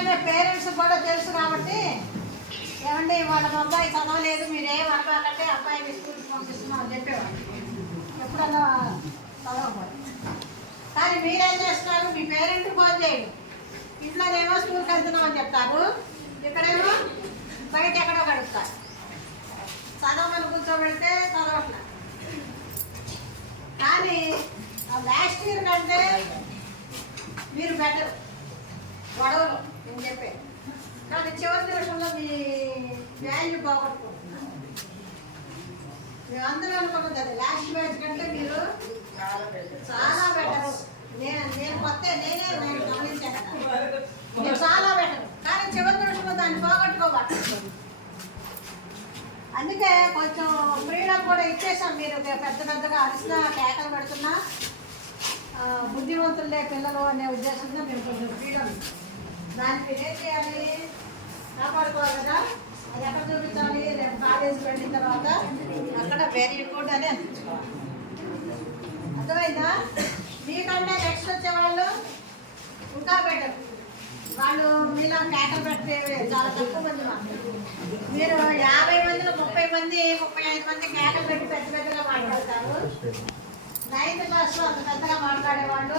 Parents కూడా తెలుసు కాబట్టి ఏమంటే వాళ్ళ అబ్బాయి చదవలేదు మీరేం అడగాలంటే అబ్బాయిని స్కూల్కి పంపిస్తున్నాం అని చెప్పేవాళ్ళు ఎప్పుడన్నా చదవకూడదు. కానీ మీరేం చేస్తున్నారు, మీ పేరెంట్ ఫోన్ చేయడు, ఇంట్లోనేమో స్కూల్కి వెళ్తున్నాం అని చెప్తారు, ఇక్కడేమో బయట ఎక్కడో గడుపుతారు. చదవమని కూర్చోబెడితే చదవట్లేదు. కానీ లాస్ట్ ఇయర్ కంటే మీరు బెటర్ గొడవలు నేను చెప్పాను. కానీ చివరి నిమిషంలో మీ వాల్యూ పోగొట్టుకుంటున్నారు. మేము అందరూ అనుకున్నది అది లాస్ట్ బ్యాచ్ కంటే మీరు చాలా బెటర్. నేను కొత్త నేను గమనించాను మీరు చాలా బెటర్. కానీ చివరి నిమిషంలో దాన్ని పోగొట్టుకోవాలి. అందుకే కొంచెం ఫ్రీడమ్ కూడా ఇచ్చేసాం. మీరు పెద్దగా అరిసినా కేకలు పెడుతున్నా బుద్ధిమంతులే పిల్లలు అనే ఉద్దేశంతో మేము కొంచెం ఫ్రీడమ్ దానికి ఏం చేయాలి, కాపాడుకోవాలి కదా. అది ఎక్కడ చూపించాలి, రేపు కాలేజీకి వెళ్ళిన తర్వాత అక్కడ వెరీ గుడ్ అని అనిపించుకోవాలి. అర్థమైందా? మీకంటే నెక్స్ట్ వచ్చేవాళ్ళు ఇంకా బెటర్. వాళ్ళు మీలా కేకలు పెట్టే చాలా తక్కువ మంది. మీరు 50 మందిలో 30 మంది 35 మంది కేకలు పెట్టి పెద్దగా మాట్లాడతారు. 9th క్లాస్లో అంత పెద్దగా మాట్లాడేవాళ్ళు